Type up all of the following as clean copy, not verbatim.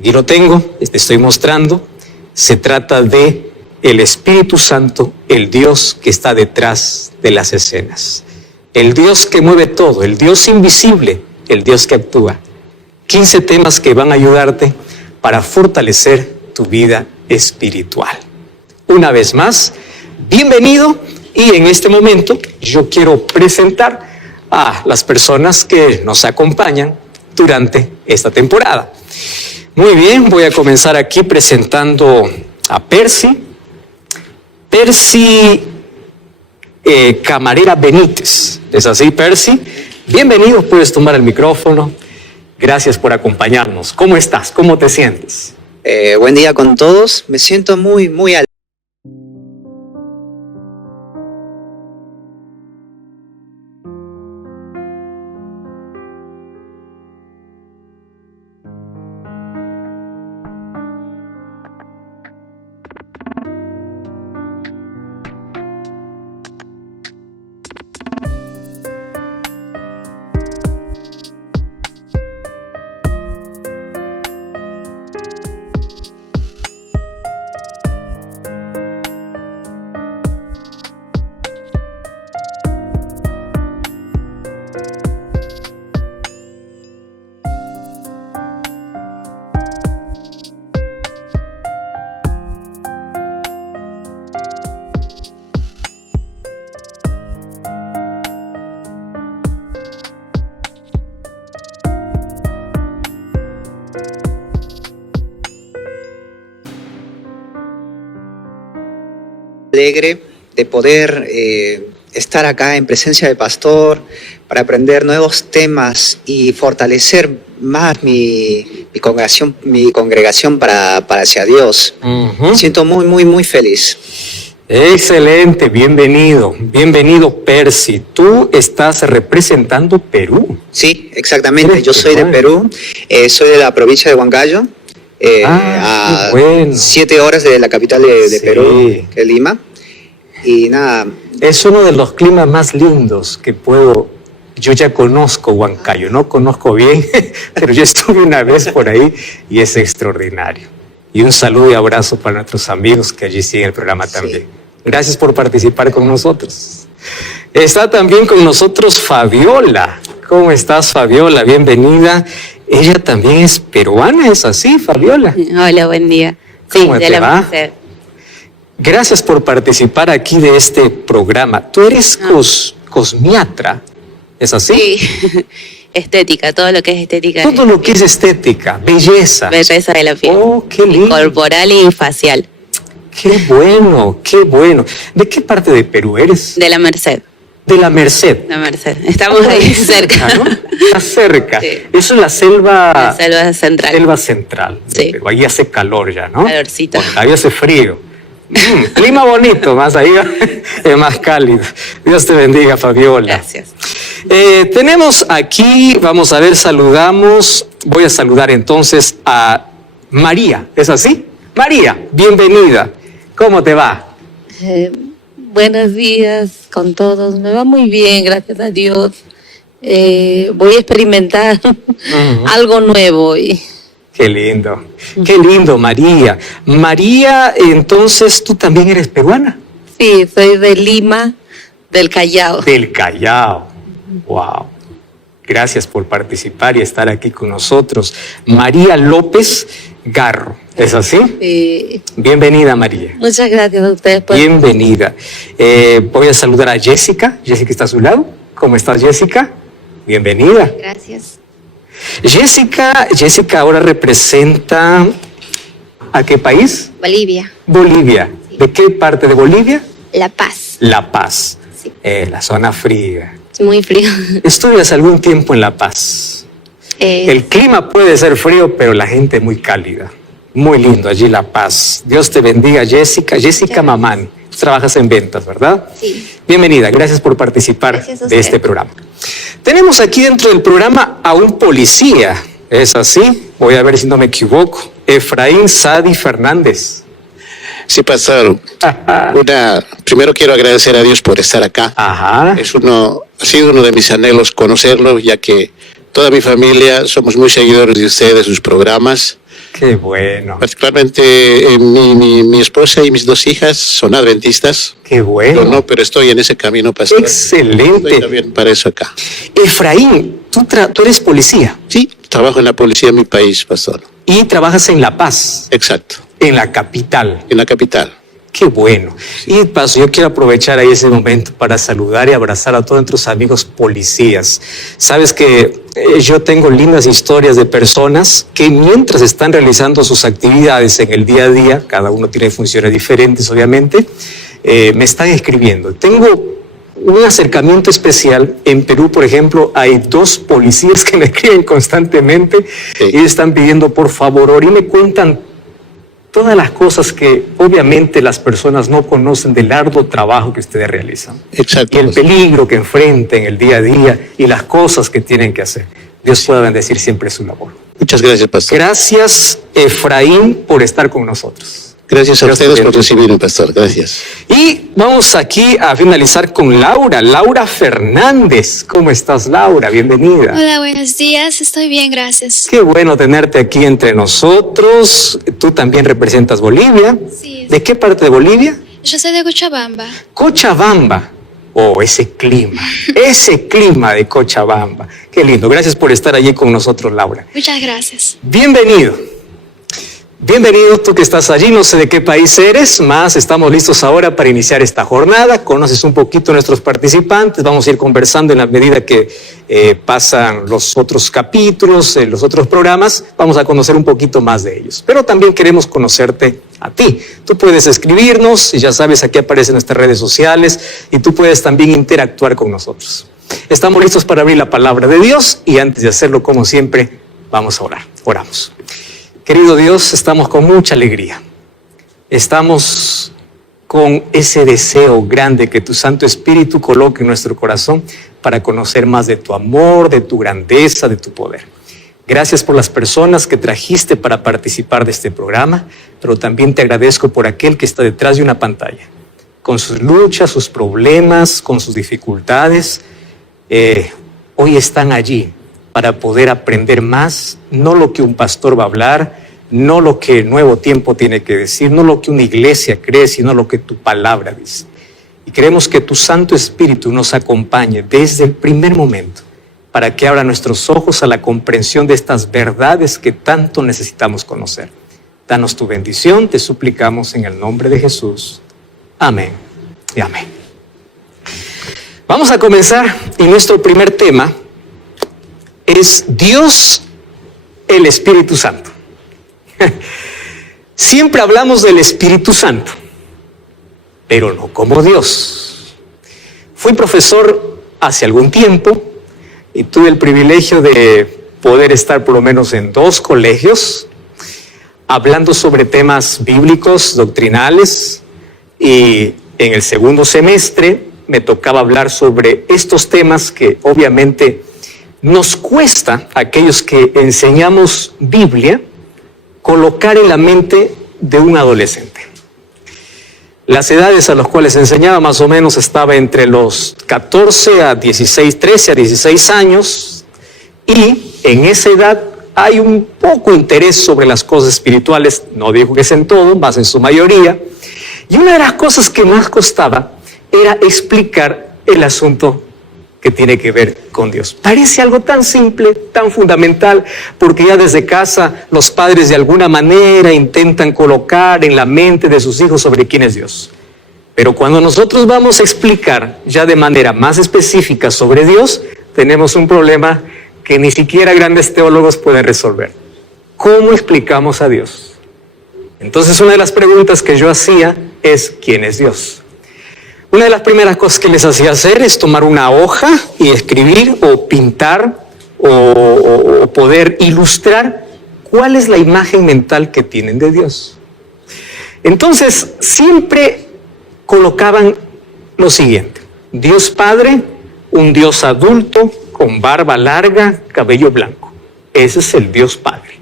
Aquí lo tengo, te estoy mostrando. Se trata de el Espíritu Santo, el Dios que está detrás de las escenas. El Dios que mueve todo, el Dios invisible, el Dios que actúa. 15 temas que van a ayudarte para fortalecer tu vida espiritual. Una vez más, bienvenido, y en este momento yo quiero presentar a las personas que nos acompañan durante esta temporada. Muy bien, voy a comenzar aquí presentando a Percy Camarera Benítez. ¿Es así, Percy? Bienvenido, puedes tomar el micrófono. Gracias por acompañarnos. ¿Cómo estás? ¿Cómo te sientes? Buen día con todos. Me siento muy alegre. De poder estar acá en presencia del pastor para aprender nuevos temas y fortalecer más mi congregación para hacia Dios. Me siento muy feliz. Excelente, bienvenido Percy. Tú estás representando Perú. Sí, exactamente, yo soy de Perú, soy de la provincia de Huancayo, a 7 horas de la capital de Perú, que es Lima. Y nada. Es uno de los climas más lindos que yo ya conozco Huancayo, no conozco bien, pero yo estuve una vez por ahí y es extraordinario. Y un saludo y abrazo para nuestros amigos que allí siguen el programa también. Gracias por participar con nosotros. Está también con nosotros Fabiola. ¿Cómo estás, Fabiola? Bienvenida. Ella también es peruana, ¿es así, Fabiola? Hola, buen día. ¿Cómo sí, te va? Merced. Gracias por participar aquí de este programa. Tú eres cosmiatra, ¿es así? Sí, estética, todo lo que es estética. Todo lo que es estética, belleza. Belleza de la piel. Oh, qué lindo. Corporal y facial. Qué bueno, qué bueno. ¿De qué parte de Perú eres? De la Merced. De la Merced. La Merced. Estamos ahí cerca. ¿No? Está cerca. Sí. Eso es la selva. La selva central. Selva central. Sí. Pero ahí hace calor ya, ¿no? Calorcito. Porque ahí hace frío. Clima bonito, más ahí es más cálido. Dios te bendiga, Fabiola. Gracias. Tenemos aquí, vamos a ver, voy a saludar entonces a María, ¿es así? María, bienvenida. ¿Cómo te va? Buenos días con todos. Me va muy bien, gracias a Dios. Voy a experimentar algo nuevo y... Qué lindo, María. María, entonces, ¿tú también eres peruana? Sí, soy de Lima, del Callao. Del Callao. Wow. Gracias por participar y estar aquí con nosotros. María López Garro, ¿es así? Sí. Bienvenida, María. Muchas gracias a ustedes. Bienvenida. Voy a saludar a Jessica. Jessica está a su lado. ¿Cómo estás, Jessica? Bienvenida. Gracias. Jessica ahora representa ¿a qué país? Bolivia. Bolivia. Sí. ¿De qué parte de Bolivia? La Paz. La Paz. Sí. La zona fría. Muy frío. ¿Estudias algún tiempo en La Paz? El clima puede ser frío, pero la gente es muy cálida. Muy lindo allí La Paz. Dios te bendiga, Jessica. Jessica Mamani. Trabajas en ventas, ¿verdad? Sí. Bienvenida, gracias por participar de este programa. Tenemos aquí dentro del programa a un policía, ¿es así? Voy a ver si no me equivoco. Efraín Sadi Fernández. Sí, pastor. Primero quiero agradecer a Dios por estar acá. Ajá. Ha sido uno de mis anhelos conocerlo, ya que toda mi familia somos muy seguidores de ustedes, de sus programas. Qué bueno. Particularmente mi esposa y mis 2 hijas son adventistas. Qué bueno. Yo no, pero estoy en ese camino, pastor. Excelente. Estoy también para eso acá. Efraín, tú eres policía Sí, trabajo en la policía de mi país, pastor. y trabajas en La Paz, Exacto, en la capital. en la capital. Qué bueno. Y paso, yo quiero aprovechar ahí ese momento para saludar y abrazar a todos nuestros amigos policías. Sabes que yo tengo lindas historias de personas que mientras están realizando sus actividades en el día a día, cada uno tiene funciones diferentes obviamente, me están escribiendo. Tengo un acercamiento especial. En Perú, por ejemplo, hay 2 policías que me escriben constantemente y están pidiendo por favor, y me cuentan todas las cosas que obviamente las personas no conocen del arduo trabajo que ustedes realizan. Exacto. Y el peligro que enfrentan el día a día y las cosas que tienen que hacer. Dios pueda bendecir siempre su labor. Muchas gracias, pastor. Gracias, Efraín, por estar con nosotros. Gracias a Dios te ustedes por bendiga. recibirme, pastor. Gracias. Y vamos aquí a finalizar con Laura Fernández. ¿Cómo estás, Laura? Bienvenida. Hola, buenos días. Estoy bien, gracias. Qué bueno tenerte aquí entre nosotros. Tú también representas Bolivia. Sí. ¿De qué parte de Bolivia? Yo soy de Cochabamba. Cochabamba. Oh, ese clima de Cochabamba. Qué lindo. Gracias por estar allí con nosotros, Laura. Muchas gracias. Bienvenido. Bienvenido tú que estás allí, no sé de qué país eres, más estamos listos ahora para iniciar esta jornada. Conoces un poquito a nuestros participantes, vamos a ir conversando en la medida que pasan los otros capítulos, los otros programas, vamos a conocer un poquito más de ellos. Pero también queremos conocerte a ti. Tú puedes escribirnos, y ya sabes, aquí aparecen nuestras redes sociales, y tú puedes también interactuar con nosotros. Estamos listos para abrir la palabra de Dios, y antes de hacerlo, como siempre, vamos a orar. Oramos. Querido Dios, estamos con mucha alegría. Estamos con ese deseo grande que tu Santo Espíritu coloque en nuestro corazón para conocer más de tu amor, de tu grandeza, de tu poder. Gracias por las personas que trajiste para participar de este programa, pero también te agradezco por aquel que está detrás de una pantalla, con sus luchas, sus problemas, con sus dificultades. Hoy están allí para poder aprender más, no lo que un pastor va a hablar, no lo que Nuevo Tiempo tiene que decir, no lo que una iglesia cree, sino lo que tu palabra dice. Y queremos que tu Santo Espíritu nos acompañe desde el primer momento para que abra nuestros ojos a la comprensión de estas verdades que tanto necesitamos conocer. Danos tu bendición, te suplicamos en el nombre de Jesús. Amén y amén. Vamos a comenzar y nuestro primer tema es Dios, el Espíritu Santo. Siempre hablamos del Espíritu Santo, pero no como Dios. Fui profesor hace algún tiempo y tuve el privilegio de poder estar por lo menos en 2 colegios hablando sobre temas bíblicos, doctrinales, y en el segundo semestre me tocaba hablar sobre estos temas que obviamente nos cuesta a aquellos que enseñamos Biblia colocar en la mente de un adolescente. Las edades a las cuales enseñaba más o menos estaba entre los 14 a 16, 13 a 16 años, y en esa edad hay un poco interés sobre las cosas espirituales, no digo que es en todo, más en su mayoría, y una de las cosas que más costaba era explicar el asunto que tiene que ver con Dios. Parece algo tan simple, tan fundamental, porque ya desde casa los padres de alguna manera intentan colocar en la mente de sus hijos sobre quién es Dios. Pero cuando nosotros vamos a explicar ya de manera más específica sobre Dios, tenemos un problema que ni siquiera grandes teólogos pueden resolver. ¿Cómo explicamos a Dios? Entonces, una de las preguntas que yo hacía es, ¿quién es Dios? Una de las primeras cosas que les hacía hacer es tomar una hoja y escribir o pintar o poder ilustrar cuál es la imagen mental que tienen de Dios. Entonces, siempre colocaban lo siguiente: Dios Padre, un Dios adulto con barba larga, cabello blanco. Ese es el Dios Padre.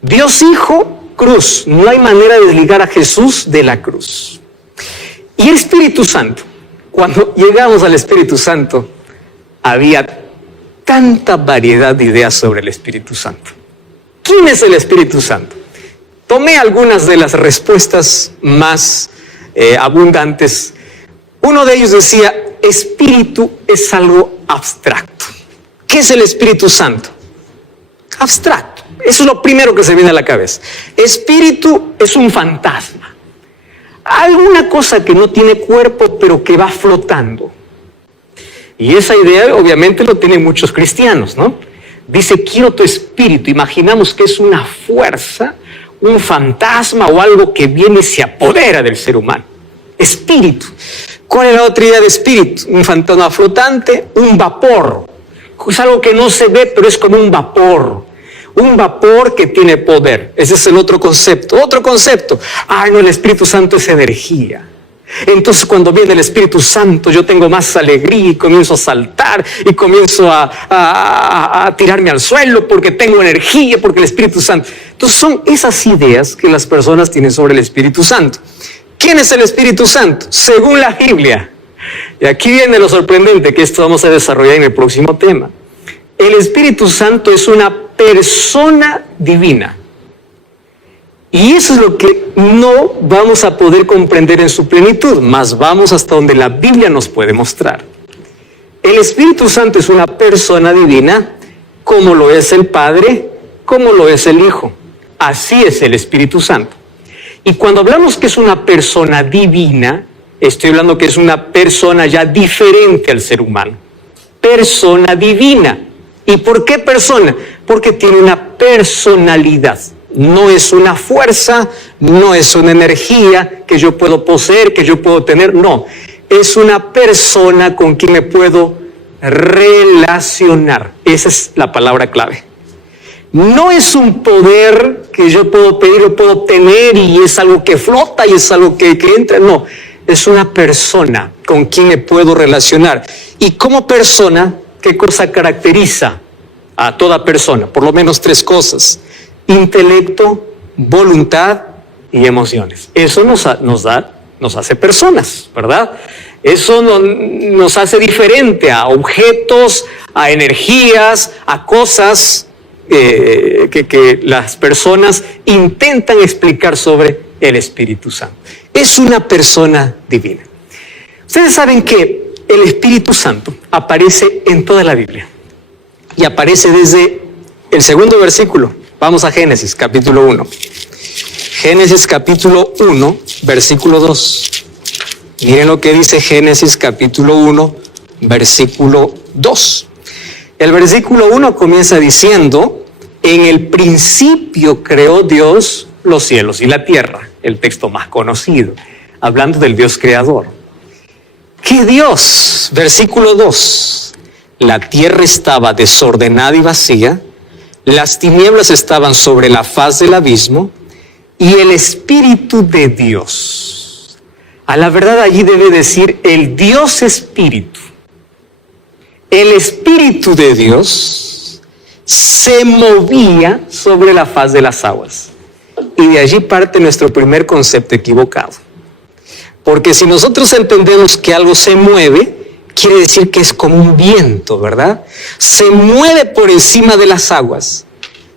Dios Hijo, cruz. No hay manera de desligar a Jesús de la cruz. Y el Espíritu Santo, cuando llegamos al Espíritu Santo, había tanta variedad de ideas sobre el Espíritu Santo. ¿Quién es el Espíritu Santo? tomé algunas de las respuestas más abundantes. Uno de ellos decía, espíritu es algo abstracto. ¿Qué es el Espíritu Santo? Abstracto. Eso es lo primero que se viene a la cabeza. Espíritu es un fantasma. Alguna cosa que no tiene cuerpo, pero que va flotando. Y esa idea, obviamente, lo tienen muchos cristianos, ¿no? Dice, quiero tu espíritu. Imaginamos que es una fuerza, un fantasma o algo que viene y se apodera del ser humano. Espíritu. ¿Cuál es la otra idea de espíritu? Un fantasma flotante, un vapor. Es algo que no se ve, pero es como un vapor. Un vapor que tiene poder. Ese es el otro concepto. Otro concepto. No, el Espíritu Santo es energía. Entonces cuando viene el Espíritu Santo yo tengo más alegría y comienzo a saltar y comienzo a tirarme al suelo porque tengo energía, porque el Espíritu Santo. Entonces son esas ideas que las personas tienen sobre el Espíritu Santo. ¿Quién es el Espíritu Santo? Según la Biblia. Y aquí viene lo sorprendente, que esto vamos a desarrollar en el próximo tema. El Espíritu Santo es una persona divina. Y eso es lo que no vamos a poder comprender en su plenitud, más vamos hasta donde la Biblia nos puede mostrar. El Espíritu Santo es una persona divina, como lo es el Padre, como lo es el Hijo. Así es el Espíritu Santo. Y cuando hablamos que es una persona divina, estoy hablando que es una persona ya diferente al ser humano. Persona divina. ¿Y por qué persona? Porque tiene una personalidad. No es una fuerza, no es una energía que yo puedo poseer, que yo puedo tener. No, es una persona con quien me puedo relacionar. Esa es la palabra clave. No es un poder que yo puedo pedir o puedo tener y es algo que flota y es algo que entra. No, es una persona con quien me puedo relacionar. Y como persona, ¿qué cosa caracteriza a toda persona? Por lo menos 3 cosas. Intelecto, voluntad y emociones. Eso nos hace personas, ¿verdad? Eso nos hace diferente a objetos, a energías, a cosas que las personas intentan explicar sobre el Espíritu Santo. Es una persona divina. Ustedes saben que el Espíritu Santo aparece en toda la Biblia y aparece desde el 2º versículo. Vamos a Génesis capítulo 1. Génesis capítulo 1, versículo 2. Miren lo que dice Génesis capítulo 1, versículo 2. El versículo 1 comienza diciendo, en el principio creó Dios los cielos y la tierra, el texto más conocido, hablando del Dios creador. ¿Qué Dios? Versículo 2. La tierra estaba desordenada y vacía, las tinieblas estaban sobre la faz del abismo y el Espíritu de Dios. A la verdad allí debe decir el Dios Espíritu. El Espíritu de Dios se movía sobre la faz de las aguas. Y de allí parte nuestro primer concepto equivocado. Porque si nosotros entendemos que algo se mueve, quiere decir que es como un viento, ¿verdad? Se mueve por encima de las aguas.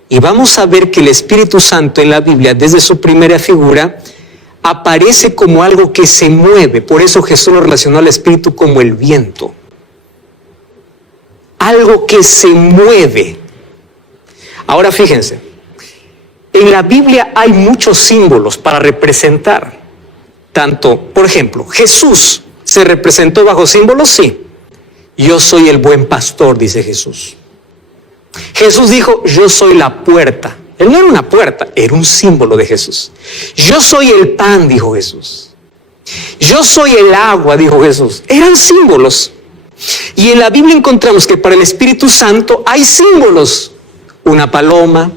Y vamos a ver que el Espíritu Santo en la Biblia, desde su primera figura, aparece como algo que se mueve. Por eso Jesús lo relacionó al Espíritu como el viento. Algo que se mueve. Ahora fíjense, en la Biblia hay muchos símbolos para representar. Tanto, por ejemplo, Jesús ¿se representó bajo símbolos? Sí. Yo soy el buen pastor, dice Jesús. Jesús dijo, yo soy la puerta. Él no era una puerta, era un símbolo de Jesús. Yo soy el pan, dijo Jesús. Yo soy el agua, dijo Jesús. Eran símbolos. Y en la Biblia encontramos que para el Espíritu Santo hay símbolos. Una paloma,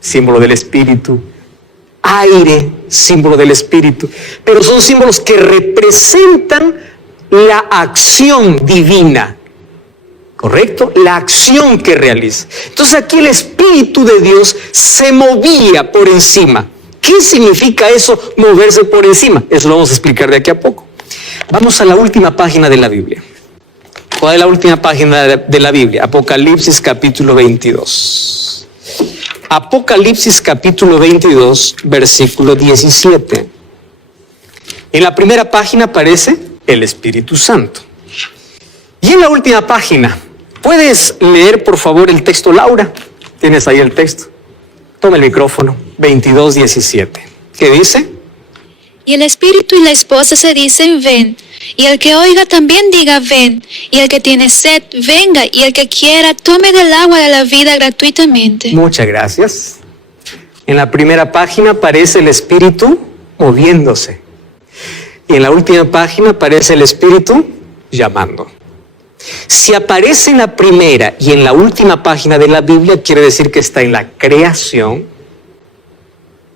símbolo del Espíritu. Aire, símbolo del Espíritu. Pero son símbolos que representan la acción divina. ¿Correcto? La acción que realiza. Entonces aquí el Espíritu de Dios se movía por encima. ¿Qué significa eso, moverse por encima? Eso lo vamos a explicar de aquí a poco. Vamos a la última página de la Biblia. ¿Cuál es la última página de la Biblia? Apocalipsis capítulo 22. Apocalipsis capítulo 22, versículo 17. En la primera página aparece el Espíritu Santo. Y en la última página, ¿puedes leer por favor el texto, Laura? Tienes ahí el texto. Toma el micrófono. 22, 17. ¿Qué dice? Y el espíritu y la esposa se dicen, ven. Y el que oiga también diga, ven. Y el que tiene sed, venga. Y el que quiera, tome del agua de la vida gratuitamente. Muchas gracias. En la primera página aparece el Espíritu moviéndose. Y en la última página aparece el Espíritu llamando. Si aparece en la primera y en la última página de la Biblia, quiere decir que está en la creación.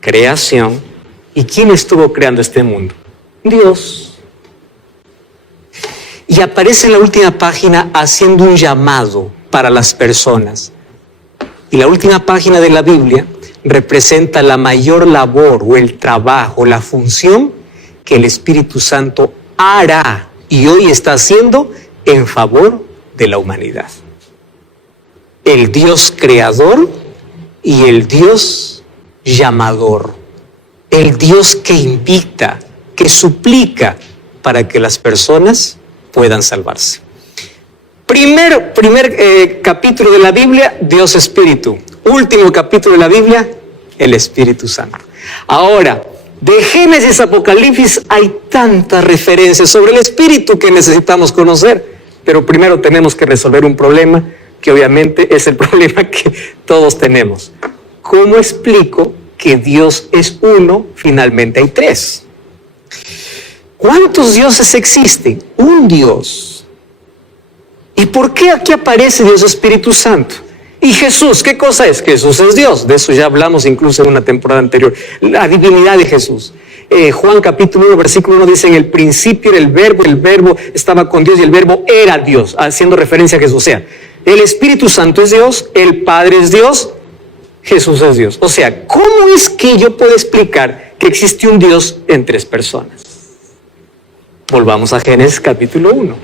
Creación. ¿Y quién estuvo creando este mundo? Dios. Y aparece en la última página haciendo un llamado para las personas. Y la última página de la Biblia representa la mayor labor o el trabajo, la función que el Espíritu Santo hará y hoy está haciendo en favor de la humanidad. El Dios creador y el Dios llamador. El Dios que invita, que suplica para que las personas puedan salvarse. Primer capítulo de la Biblia, Dios Espíritu. Último capítulo de la Biblia, el Espíritu Santo. Ahora, de Génesis a Apocalipsis hay tantas referencias sobre el Espíritu que necesitamos conocer, pero primero tenemos que resolver un problema que obviamente es el problema que todos tenemos. ¿Cómo explico que Dios es uno, finalmente hay tres? ¿Cuántos dioses existen? Un Dios. ¿Y por qué aquí aparece Dios Espíritu Santo? ¿Y Jesús? ¿Qué cosa es? Jesús es Dios. De eso ya hablamos incluso en una temporada anterior. La divinidad de Jesús. Juan capítulo 1, versículo 1 dice, en el principio era el verbo estaba con Dios y el verbo era Dios, haciendo referencia a Jesús. O sea, el Espíritu Santo es Dios, el Padre es Dios, Jesús es Dios. O sea, ¿cómo es que yo puedo explicar que existe un Dios en tres personas? Volvamos a Génesis capítulo 1.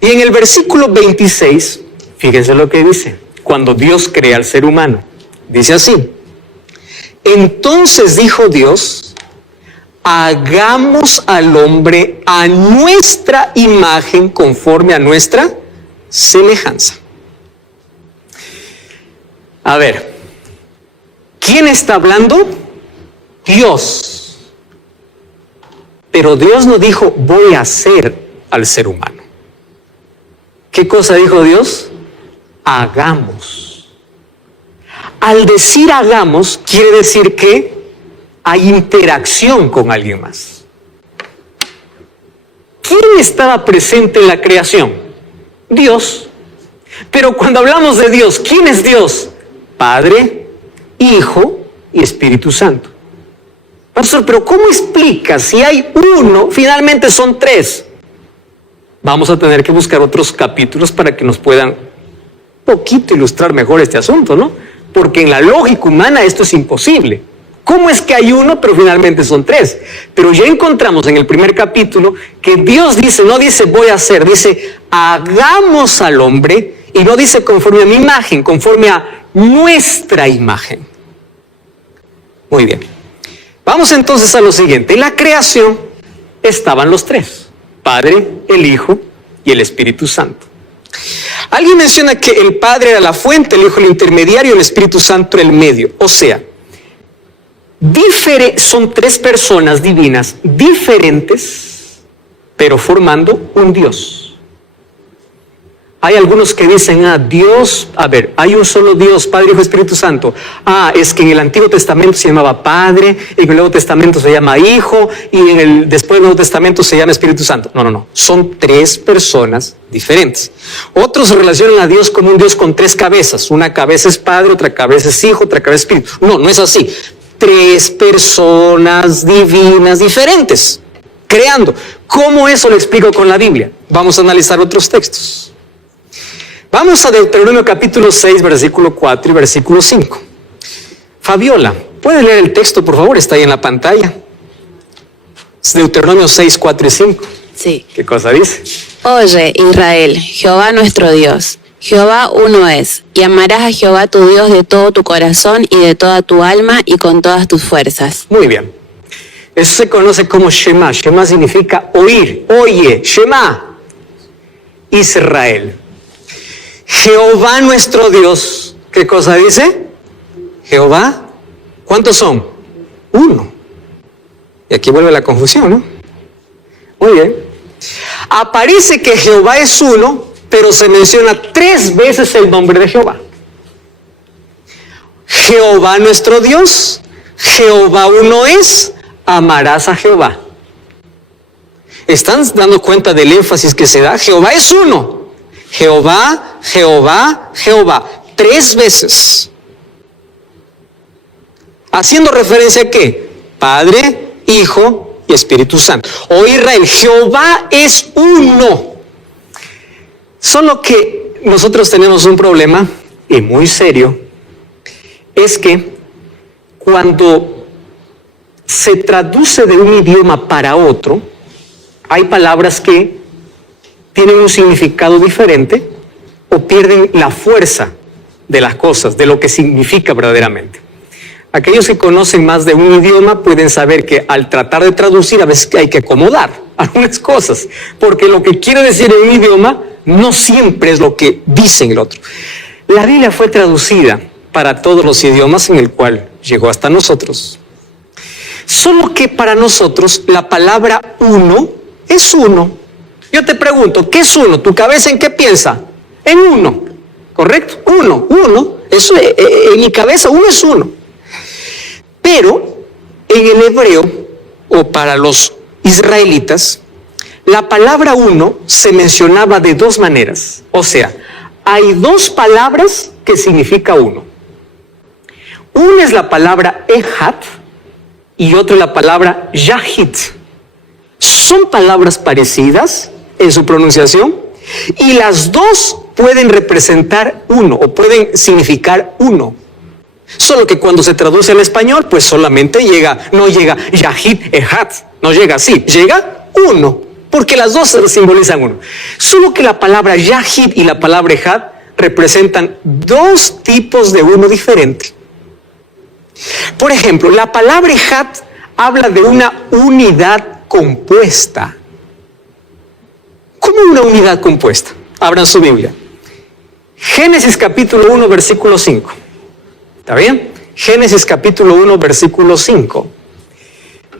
Y en el versículo 26, fíjense lo que dice. Cuando Dios crea al ser humano, dice así: entonces dijo Dios, hagamos al hombre a nuestra imagen, conforme a nuestra semejanza. A ver, ¿quién está hablando? Dios. Pero Dios no dijo, voy a hacer al ser humano. ¿Qué cosa dijo Dios? Hagamos. Al decir hagamos, quiere decir que hay interacción con alguien más. ¿Quién estaba presente en la creación? Dios. Pero cuando hablamos de Dios, ¿quién es Dios? Padre, Hijo y Espíritu Santo. Pastor, pero ¿cómo explica si hay uno, finalmente son tres? Vamos a tener que buscar otros capítulos para que nos puedan poquito ilustrar mejor este asunto, ¿no? Porque en la lógica humana esto es imposible. ¿Cómo es que hay uno, pero finalmente son tres? Pero ya encontramos en el primer capítulo que Dios dice, no dice voy a hacer, dice hagamos al hombre, y no dice conforme a mi imagen, conforme a nuestra imagen. Muy bien. Vamos entonces a lo siguiente. En la creación estaban los tres: Padre, el Hijo y el Espíritu Santo. Alguien menciona que el Padre era la fuente, el Hijo el intermediario, el Espíritu Santo era el medio. O sea, son tres personas divinas diferentes, pero formando un Dios. Hay algunos que dicen, Dios, hay un solo Dios, Padre, Hijo, Espíritu Santo. Es que en el Antiguo Testamento se llamaba Padre, en el Nuevo Testamento se llama Hijo, y después del Nuevo Testamento se llama Espíritu Santo. No. Son tres personas diferentes. Otros relacionan a Dios como un Dios con tres cabezas. Una cabeza es Padre, otra cabeza es Hijo, otra cabeza es Espíritu. No es así. Tres personas divinas diferentes, creando. ¿Cómo eso lo explico con la Biblia? Vamos a analizar otros textos. Vamos a Deuteronomio capítulo 6, versículo 4 y versículo 5. Fabiola, ¿puede leer el texto, por favor? Está ahí en la pantalla. Deuteronomio 6, 4 y 5. Sí. ¿Qué cosa dice? Oye, Israel, Jehová nuestro Dios, Jehová uno es, y amarás a Jehová tu Dios de todo tu corazón y de toda tu alma y con todas tus fuerzas. Muy bien. Eso se conoce como Shema. Shema significa oír. Oye, Shema. Israel. Jehová nuestro Dios. ¿Qué cosa dice? Jehová. ¿Cuántos son? Uno. Y aquí vuelve la confusión, ¿no? Muy bien. Aparece que Jehová es uno, pero se menciona 3 veces el nombre de Jehová. Jehová nuestro Dios, Jehová uno es, amarás a Jehová. ¿Están dando cuenta del énfasis que se da? Jehová es uno. Jehová, Jehová, Jehová. 3 veces. Haciendo referencia a ¿qué? Padre, Hijo y Espíritu Santo. Oh Israel, Jehová es uno. Solo que nosotros tenemos un problema, y muy serio, es que cuando se traduce de un idioma para otro, hay palabras que tienen un significado diferente o pierden la fuerza de las cosas, de lo que significa verdaderamente. Aquellos que conocen más de un idioma pueden saber que al tratar de traducir a veces hay que acomodar algunas cosas, porque lo que quiere decir en un idioma no siempre es lo que dice en el otro. La Biblia fue traducida para todos los idiomas en el cual llegó hasta nosotros. Solo que para nosotros la palabra uno es uno. Yo te pregunto, ¿qué es uno? ¿Tu cabeza en qué piensa? En uno, ¿correcto? Uno. Eso, en mi cabeza uno es uno. Pero en el hebreo, o para los israelitas, la palabra uno se mencionaba de 2 maneras. O sea, hay 2 palabras que significa uno. Una es la palabra ejat y otra es la palabra yahid. Son palabras parecidas en su pronunciación y las 2 pueden representar uno o pueden significar uno. Solo que cuando se traduce al español, pues solamente no llega yahid, ejat, no llega así, llega uno, porque las 2 simbolizan uno. Solo que la palabra yahid y la palabra ejat representan 2 tipos de uno diferente. Por ejemplo, la palabra ejat habla de una unidad compuesta. ¿Cómo una unidad compuesta? Abran su Biblia. Génesis capítulo 1, versículo 5. ¿Está bien? Génesis capítulo 1, versículo 5.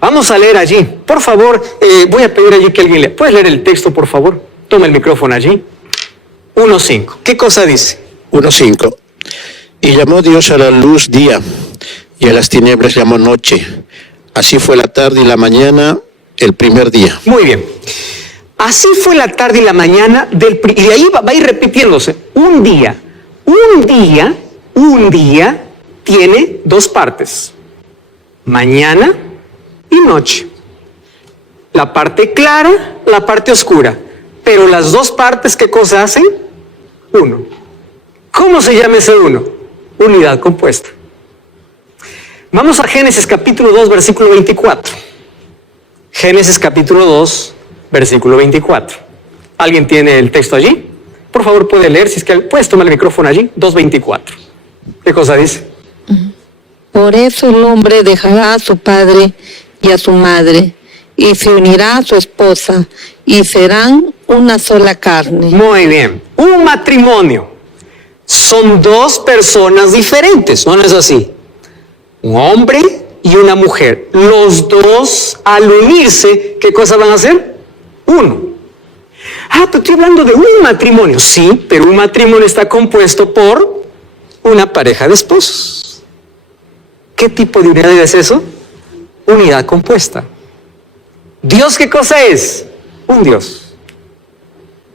Vamos a leer allí. Por favor, voy a pedir allí que alguien lea. ¿Puedes leer el texto, por favor? Toma el micrófono allí. 1:5. ¿Qué cosa dice? 1:5. Y llamó Dios a la luz día, y a las tinieblas llamó noche. Así fue la tarde y la mañana el primer día. Muy bien. Así fue la tarde y la mañana y de ahí va a ir repitiéndose. Un día tiene 2 partes. Mañana y noche. La parte clara, la parte oscura. Pero las 2 partes, ¿qué cosa hacen? Uno. ¿Cómo se llama ese uno? Unidad compuesta. Vamos a Génesis capítulo 2, versículo 24. Génesis capítulo 2, versículo 24. ¿Alguien tiene el texto allí? Por favor, puede leer, si es que puedes tomar el micrófono allí. 2:24. ¿Qué cosa dice? Por eso el hombre dejará a su padre y a su madre, y se unirá a su esposa, y serán una sola carne. Muy bien. Un matrimonio. Son 2 personas diferentes, ¿no es así? Un hombre y una mujer. Los 2, al unirse, ¿qué cosa van a hacer? Uno. Pero estoy hablando de un matrimonio. Sí, pero un matrimonio está compuesto por una pareja de esposos. ¿Qué tipo de unidad es eso? Unidad compuesta. ¿Dios qué cosa es? Un Dios.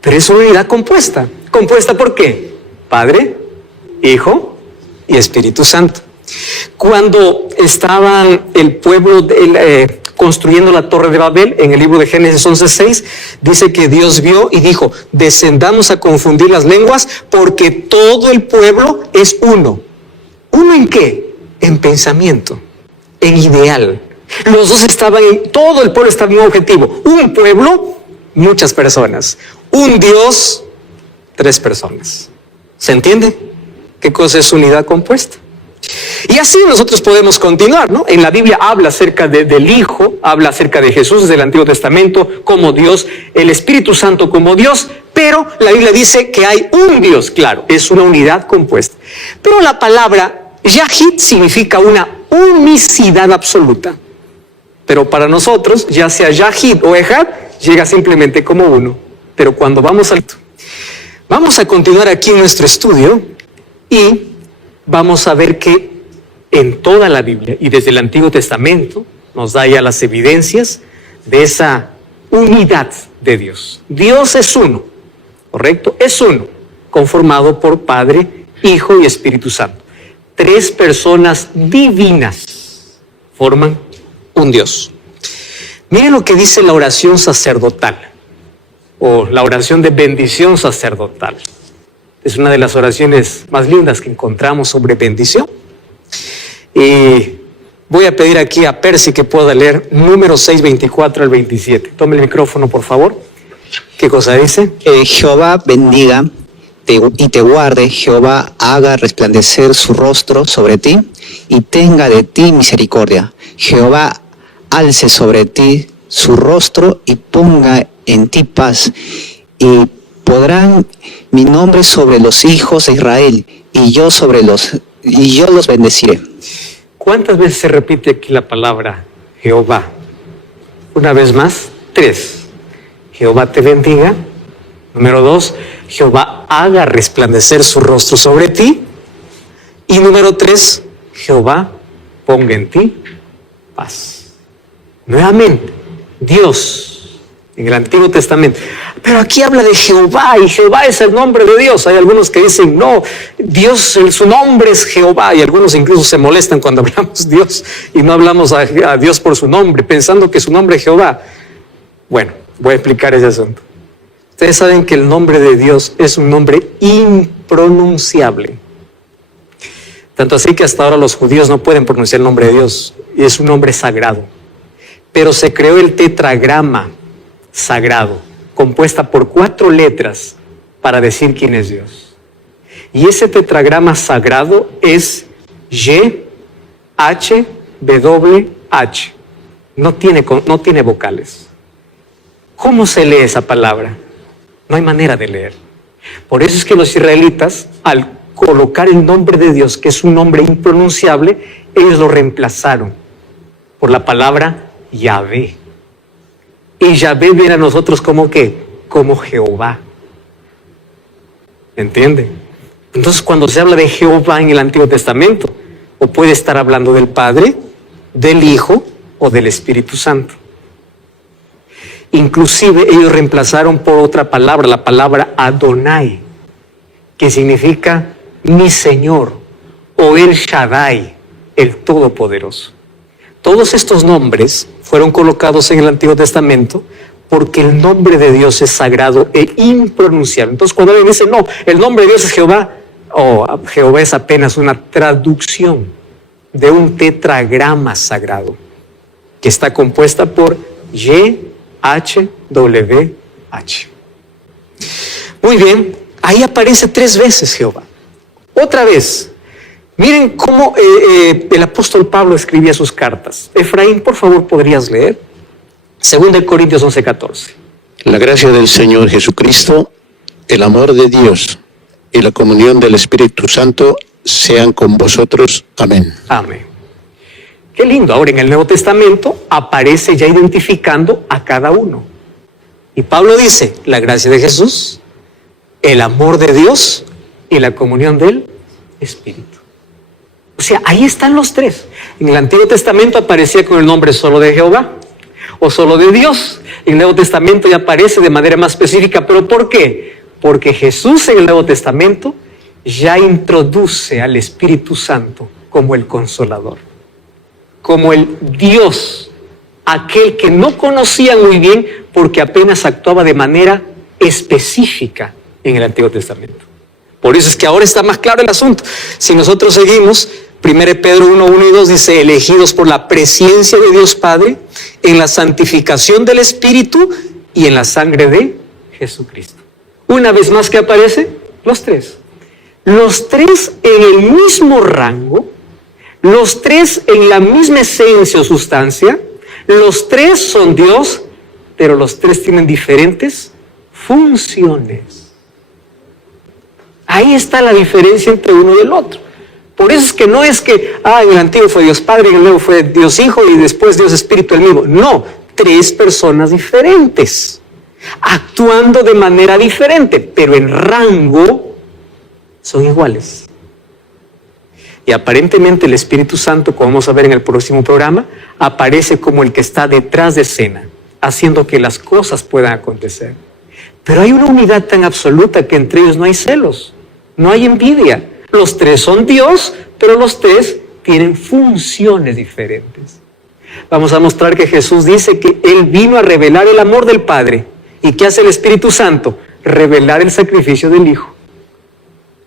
Pero es una unidad compuesta. ¿Compuesta por qué? Padre, Hijo y Espíritu Santo. Cuando estaban el pueblo construyendo la Torre de Babel, en el libro de Génesis 11:6, dice que Dios vio y dijo: descendamos a confundir las lenguas porque todo el pueblo es uno. ¿Uno en qué? En pensamiento, en ideal. Los 2 estaban todo el pueblo estaba en un objetivo. Un pueblo, muchas personas. Un Dios, 3 personas. ¿Se entiende? ¿Qué cosa es unidad compuesta? Y así nosotros podemos continuar, ¿no? En la Biblia habla acerca del Hijo, habla acerca de Jesús desde el Antiguo Testamento como Dios, el Espíritu Santo como Dios, pero la Biblia dice que hay un Dios, claro, es una unidad compuesta. Pero la palabra Yahid significa una unicidad absoluta. Pero para nosotros, ya sea Yahid o Ejad, llega simplemente como uno. Pero cuando vamos a continuar aquí en nuestro estudio y vamos a ver que en toda la Biblia y desde el Antiguo Testamento nos da ya las evidencias de esa unidad de Dios. Dios es uno, ¿correcto? Es uno, conformado por Padre, Hijo y Espíritu Santo. 3 personas divinas forman un Dios. Miren lo que dice la oración sacerdotal o la oración de bendición sacerdotal. Es una de las oraciones más lindas que encontramos sobre bendición. Y voy a pedir aquí a Percy que pueda leer número 6, 24 al 27. Tome el micrófono, por favor. ¿Qué cosa dice? Jehová bendiga y te guarde, Jehová haga resplandecer su rostro sobre ti y tenga de ti misericordia. Jehová alce sobre ti su rostro y ponga en ti paz. Y podrán mi nombre sobre los hijos de Israel y yo los bendeciré. ¿Cuántas veces se repite aquí la palabra Jehová? Una vez más, 3. Jehová te bendiga. Número 2, Jehová haga resplandecer su rostro sobre ti. Y número 3, Jehová ponga en ti paz. Nuevamente, Dios en el Antiguo Testamento. Pero aquí habla de Jehová y Jehová es el nombre de Dios. Hay algunos que dicen, no, Dios, su nombre es Jehová. Y algunos incluso se molestan cuando hablamos Dios y no hablamos a Dios por su nombre, pensando que su nombre es Jehová. Bueno, voy a explicar ese asunto. Ustedes saben que el nombre de Dios es un nombre impronunciable. Tanto así que hasta ahora los judíos no pueden pronunciar el nombre de Dios. Y es un nombre sagrado. Pero se creó el tetragrama sagrado, compuesta por 4 letras para decir quién es Dios. Y ese tetragrama sagrado es YHWH. No tiene vocales. ¿Cómo se lee esa palabra? No hay manera de leer. Por eso es que los israelitas, al colocar el nombre de Dios, que es un nombre impronunciable, ellos lo reemplazaron por la palabra Yahvé. Y Yahvé viene a nosotros como ¿qué? Como Jehová. ¿Entiende? Entonces cuando se habla de Jehová en el Antiguo Testamento, o puede estar hablando del Padre, del Hijo o del Espíritu Santo. Inclusive ellos reemplazaron por otra palabra, la palabra Adonai, que significa mi Señor, o El Shaddai, el Todopoderoso. Todos estos nombres fueron colocados en el Antiguo Testamento porque el nombre de Dios es sagrado e impronunciable. Entonces cuando alguien dice, no, el nombre de Dios es Jehová, Jehová es apenas una traducción de un tetragrama sagrado que está compuesta por YHWH. Muy bien, ahí aparece 3 veces Jehová. Otra vez, miren cómo el apóstol Pablo escribía sus cartas. Efraín, por favor, ¿podrías leer? 2 Corintios 11:14. La gracia del Señor Jesucristo, el amor de Dios y la comunión del Espíritu Santo sean con vosotros. Amén. Amén. Qué lindo. Ahora en el Nuevo Testamento aparece ya identificando a cada uno. Y Pablo dice, la gracia de Jesús, el amor de Dios y la comunión del Espíritu. O sea, ahí están los 3. En el Antiguo Testamento aparecía con el nombre solo de Jehová o solo de Dios. En el Nuevo Testamento ya aparece de manera más específica. ¿Pero por qué? Porque Jesús en el Nuevo Testamento ya introduce al Espíritu Santo como el Consolador, como el Dios, aquel que no conocían muy bien porque apenas actuaba de manera específica en el Antiguo Testamento. Por eso es que ahora está más claro el asunto. Si nosotros seguimos, 1 Pedro 1:1 y 2 dice, elegidos por la presencia de Dios Padre, en la santificación del Espíritu y en la sangre de Jesucristo. Una vez más que aparece, los 3. los tres en el mismo rango, los tres en la misma esencia o sustancia, los tres son Dios, pero los tres tienen diferentes funciones. Ahí está la diferencia entre uno y el otro. Por eso es que no es que, en el antiguo fue Dios Padre, en el nuevo fue Dios Hijo y después Dios Espíritu el mismo. No, tres personas diferentes, actuando de manera diferente, pero en rango son iguales. Y aparentemente el Espíritu Santo, como vamos a ver en el próximo programa, aparece como el que está detrás de escena, haciendo que las cosas puedan acontecer. Pero hay una unidad tan absoluta que entre ellos no hay celos, no hay envidia. Los tres son Dios, pero los tres tienen funciones diferentes. Vamos a mostrar que Jesús dice que Él vino a revelar el amor del Padre. ¿Y qué hace el Espíritu Santo? Revelar el sacrificio del Hijo.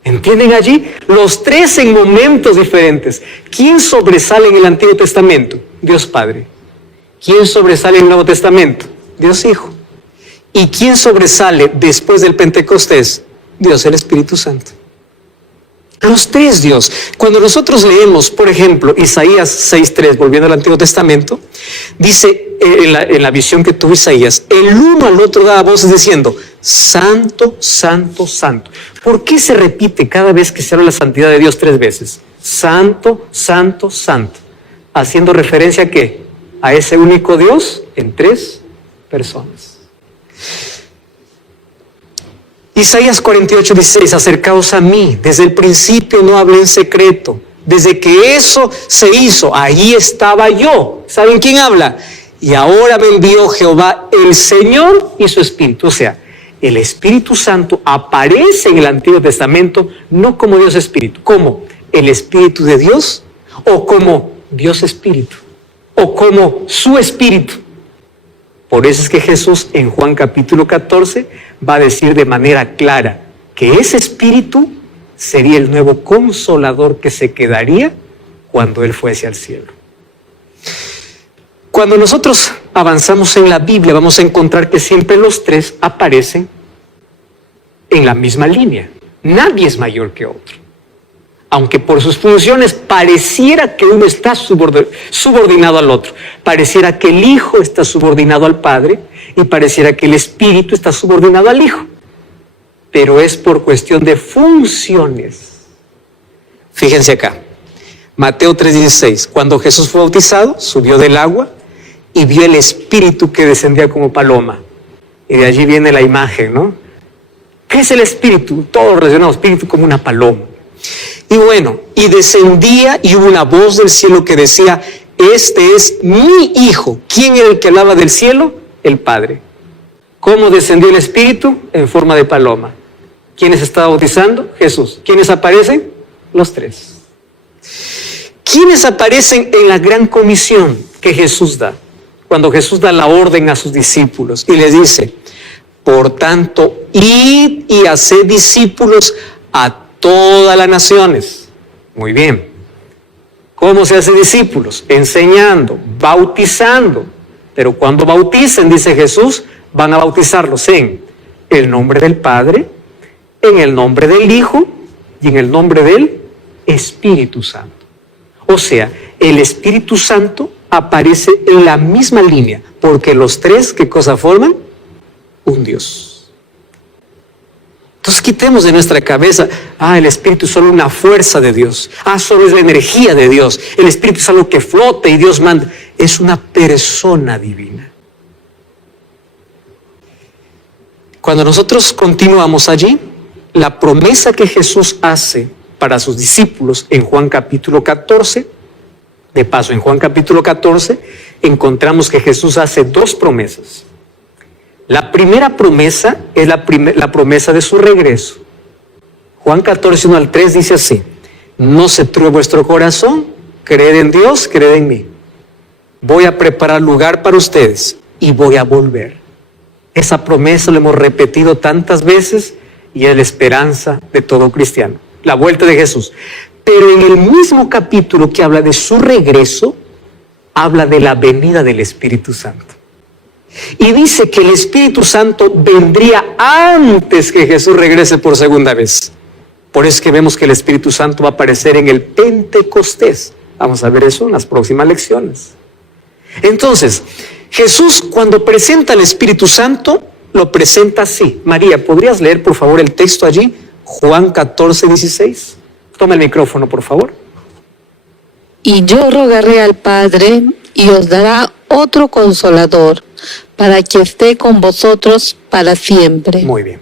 ¿Entienden allí? Los tres en momentos diferentes. ¿Quién sobresale en el Antiguo Testamento? Dios Padre. ¿Quién sobresale en el Nuevo Testamento? Dios Hijo. ¿Y quién sobresale después del Pentecostés? Dios el Espíritu Santo. Los tres Dios. Cuando nosotros leemos, por ejemplo, Isaías 6:3, volviendo al Antiguo Testamento, dice en la visión que tuvo Isaías, el uno al otro daba voces diciendo, Santo, Santo, Santo. ¿Por qué se repite cada vez que se habla de la santidad de Dios 3 veces? Santo, Santo, Santo. Haciendo referencia a ¿qué? A ese único Dios en 3 personas. Isaías 48:16, acercaos a mí, desde el principio no hablé en secreto, desde que eso se hizo, ahí estaba yo. ¿Saben quién habla? Y ahora me envió Jehová el Señor y su Espíritu. O sea, el Espíritu Santo aparece en el Antiguo Testamento no como Dios Espíritu, como el Espíritu de Dios o como Dios Espíritu o como su Espíritu. Por eso es que Jesús en Juan capítulo 14 va a decir de manera clara que ese Espíritu sería el nuevo Consolador que se quedaría cuando Él fuese al cielo. Cuando nosotros avanzamos en la Biblia vamos a encontrar que siempre los tres aparecen en la misma línea. Nadie es mayor que otro. Aunque por sus funciones pareciera que uno está subordinado al otro. Pareciera que el Hijo está subordinado al Padre y pareciera que el Espíritu está subordinado al Hijo. Pero es por cuestión de funciones. Fíjense acá. Mateo 3:16. Cuando Jesús fue bautizado, subió del agua y vio el Espíritu que descendía como paloma. Y de allí viene la imagen, ¿no? ¿Qué es el Espíritu? Todo relacionado al Espíritu como una paloma. Y bueno, y descendía y hubo una voz del cielo que decía, este es mi Hijo. ¿Quién era el que hablaba del cielo? El Padre. ¿Cómo descendió el Espíritu? En forma de paloma. ¿Quiénes estaba bautizando? Jesús. ¿Quiénes aparecen? Los tres. ¿Quiénes aparecen en la gran comisión que Jesús da? Cuando Jesús da la orden a sus discípulos y les dice, por tanto, id y haced discípulos a todas las naciones. Muy bien. ¿Cómo se hace discípulos? Enseñando, bautizando. Pero cuando bauticen, dice Jesús, van a bautizarlos en el nombre del Padre, en el nombre del Hijo y en el nombre del Espíritu Santo. O sea, el Espíritu Santo aparece en la misma línea, porque los tres, ¿qué cosa forman? Un Dios. Entonces quitemos de nuestra cabeza, el Espíritu es solo una fuerza de Dios. Solo es la energía de Dios. El Espíritu es algo que flota y Dios manda. Es una persona divina. Cuando nosotros continuamos allí, la promesa que Jesús hace para sus discípulos en Juan capítulo 14, de paso en Juan capítulo 14, encontramos que Jesús hace 2 promesas. La primera promesa es la promesa de su regreso. Juan 14, 1 al 3 dice así, no se turbe vuestro corazón, creed en Dios, creed en mí. Voy a preparar lugar para ustedes y voy a volver. Esa promesa la hemos repetido tantas veces y es la esperanza de todo cristiano, la vuelta de Jesús. Pero en el mismo capítulo que habla de su regreso, habla de la venida del Espíritu Santo. Y dice que el Espíritu Santo vendría antes que Jesús regrese por segunda vez. Por eso es que vemos que el Espíritu Santo va a aparecer en el Pentecostés. Vamos a ver eso en las próximas lecciones. Entonces, Jesús cuando presenta al Espíritu Santo, lo presenta así. María, ¿podrías leer por favor el texto allí? Juan 14, 16. Toma el micrófono, por favor. Y yo rogaré al Padre y os dará otro consolador para que esté con vosotros para siempre. Muy bien.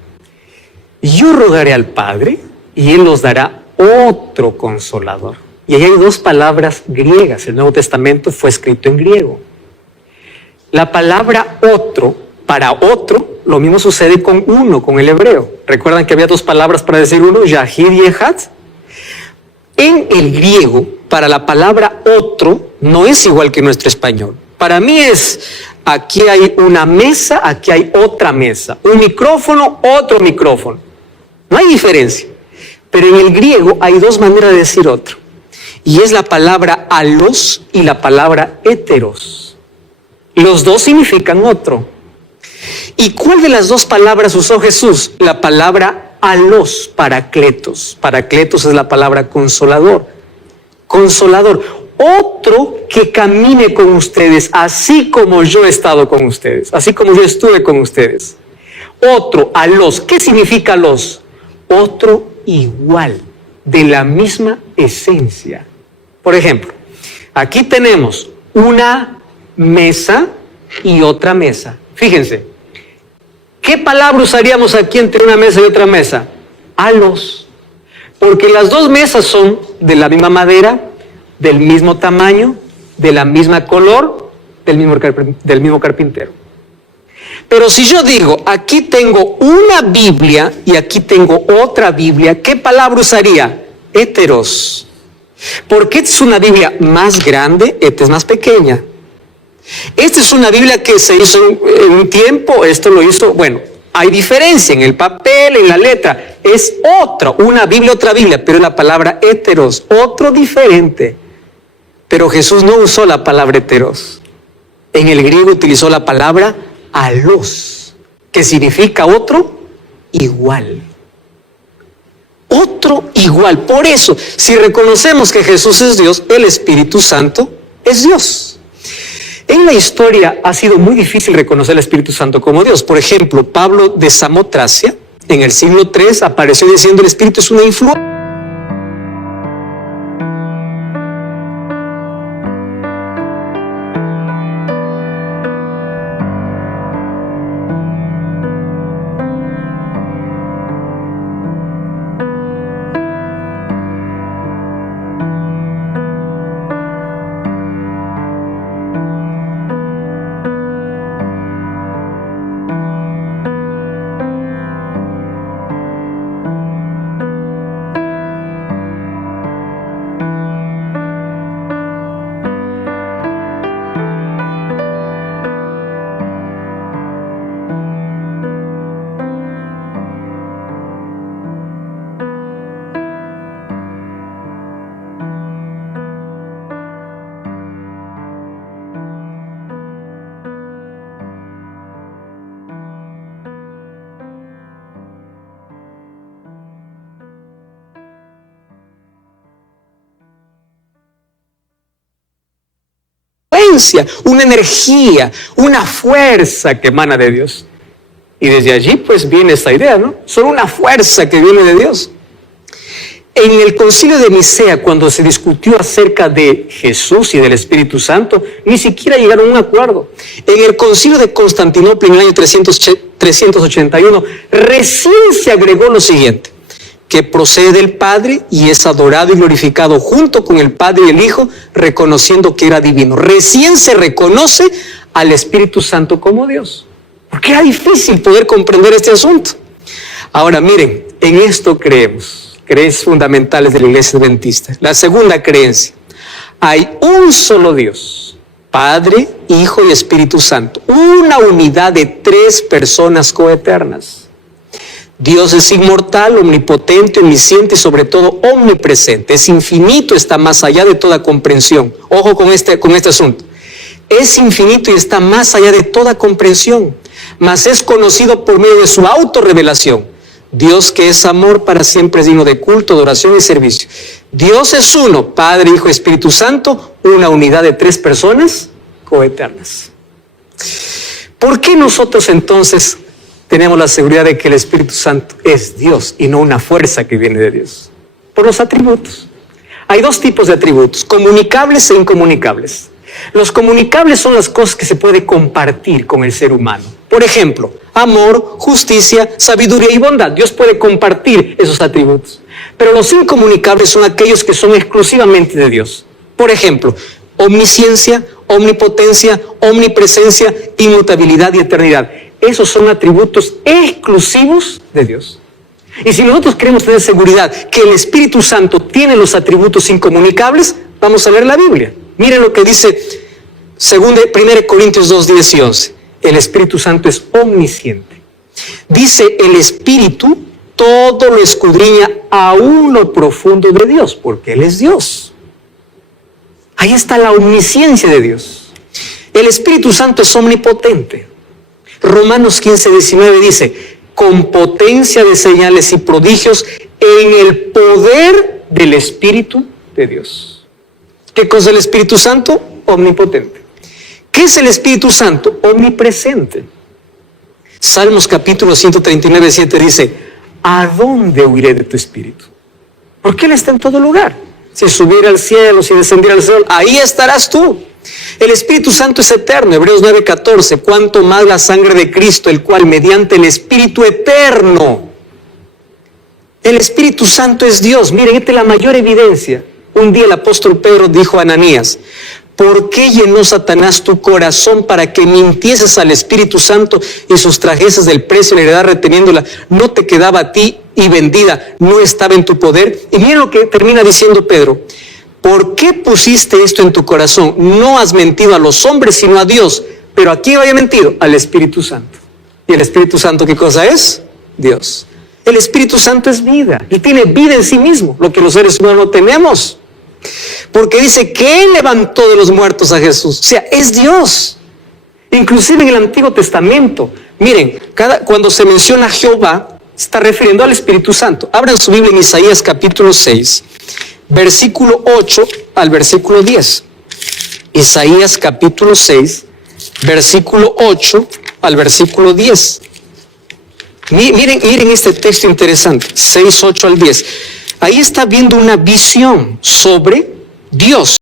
Yo rogaré al Padre y Él os dará otro consolador. Y ahí hay dos palabras griegas. El Nuevo Testamento fue escrito en griego. La palabra otro, para otro, lo mismo sucede con uno, con el hebreo. ¿Recuerdan que había dos palabras para decir uno? Yahid y Ejad. En el griego, para la palabra otro, no es igual que nuestro español. Para mí es, aquí hay una mesa, aquí hay otra mesa. Un micrófono, otro micrófono. No hay diferencia. Pero en el griego hay dos maneras de decir otro. Y es la palabra alos y la palabra heteros. Los dos significan otro. ¿Y cuál de las dos palabras usó Jesús? La palabra alos, paracletos. Paracletos es la palabra consolador. Consolador. Otro que camine con ustedes, así como yo he estado con ustedes, así como yo estuve con ustedes. Otro, alos. ¿Qué significa alos? Otro igual, de la misma esencia. Por ejemplo, aquí tenemos una mesa y otra mesa. Fíjense, ¿qué palabra usaríamos aquí entre una mesa y otra mesa? Alos. Porque las dos mesas son de la misma madera, del mismo tamaño, de la misma color, del mismo carpintero. Pero si yo digo, aquí tengo una Biblia y aquí tengo otra Biblia, ¿qué palabra usaría? Heteros. Porque esta es una Biblia más grande, esta es más pequeña. Esta es una Biblia que se hizo en un tiempo, esto lo hizo, bueno, hay diferencia en el papel, en la letra. Es otra, una Biblia, otra Biblia, pero la palabra heteros, otro diferente. Pero Jesús no usó la palabra heteros. En el griego utilizó la palabra alos, que significa otro igual. Otro igual. Por eso, si reconocemos que Jesús es Dios, el Espíritu Santo es Dios. En la historia ha sido muy difícil reconocer al Espíritu Santo como Dios. Por ejemplo, Pablo de Samotracia, en el siglo III, apareció diciendo el Espíritu es una influencia. Una energía, una fuerza que emana de Dios. Y desde allí pues viene esta idea, ¿no? Son una fuerza que viene de Dios. En el Concilio de Nicea, cuando se discutió acerca de Jesús y del Espíritu Santo, ni siquiera llegaron a un acuerdo. En el Concilio de Constantinopla, en el año 381, recién se agregó lo siguiente: que procede del Padre y es adorado y glorificado junto con el Padre y el Hijo, reconociendo que era divino. Recién se reconoce al Espíritu Santo como Dios. Porque era difícil poder comprender este asunto. Ahora miren, en esto creemos, creencias fundamentales de la Iglesia Adventista. La segunda creencia: hay un solo Dios, Padre, Hijo y Espíritu Santo. Una unidad de tres personas coeternas. Dios es inmortal, omnipotente, omnisciente y sobre todo omnipresente. Es infinito, está más allá de toda comprensión. Ojo con este asunto. Es infinito y está más allá de toda comprensión, mas es conocido por medio de su autorrevelación. Dios que es amor para siempre es digno de culto, de oración y servicio. Dios es uno, Padre, Hijo y Espíritu Santo, una unidad de 3 personas coeternas. ¿Por qué nosotros entonces tenemos la seguridad de que el Espíritu Santo es Dios y no una fuerza que viene de Dios? Por los atributos. Hay 2 tipos de atributos, comunicables e incomunicables. Los comunicables son las cosas que se puede compartir con el ser humano. Por ejemplo, amor, justicia, sabiduría y bondad. Dios puede compartir esos atributos. Pero los incomunicables son aquellos que son exclusivamente de Dios. Por ejemplo, omnisciencia, omnipotencia, omnipresencia, inmutabilidad y eternidad. Esos son atributos exclusivos de Dios. Y si nosotros queremos tener seguridad que el Espíritu Santo tiene los atributos incomunicables, vamos a leer la Biblia. Miren lo que dice 1 Corintios 2, 10 y 11. El Espíritu Santo es omnisciente. Dice el Espíritu todo lo escudriña aún lo profundo de Dios, porque Él es Dios. Ahí está la omnisciencia de Dios. El Espíritu Santo es omnipotente. Romanos 15, 19 dice, con potencia de señales y prodigios en el poder del Espíritu de Dios. ¿Qué cosa es el Espíritu Santo? Omnipotente. ¿Qué es el Espíritu Santo? Omnipresente. Salmos capítulo 139, 7 dice, ¿a dónde huiré de tu Espíritu? Porque Él está en todo lugar. Si subiera al cielo, si descendiera al cielo, ahí estarás tú. El Espíritu Santo es eterno. Hebreos 9, 14. Cuanto más la sangre de Cristo, el cual mediante el Espíritu eterno. El Espíritu Santo es Dios. Miren, esta es la mayor evidencia. Un día el apóstol Pedro dijo a Ananías, ¿por qué llenó Satanás tu corazón para que mintieses al Espíritu Santo y sustrajeses del precio de la heredad reteniéndola? No te quedaba a ti y vendida, no estaba en tu poder. Y miren lo que termina diciendo Pedro. ¿Por qué pusiste esto en tu corazón? No has mentido a los hombres, sino a Dios. ¿Pero a quién había mentido? Al Espíritu Santo. ¿Y el Espíritu Santo qué cosa es? Dios. El Espíritu Santo es vida. Él tiene vida en sí mismo, lo que los seres humanos no tenemos. Porque dice que Él levantó de los muertos a Jesús. O sea, es Dios. Inclusive en el Antiguo Testamento. Miren, cuando se menciona a Jehová, se está refiriendo al Espíritu Santo. Abran su Biblia en Isaías capítulo 6, versículo 8 al versículo 10. Isaías capítulo 6, versículo 8 al versículo 10. Miren este texto interesante, 6, 8 al 10. Ahí está viendo una visión sobre Dios.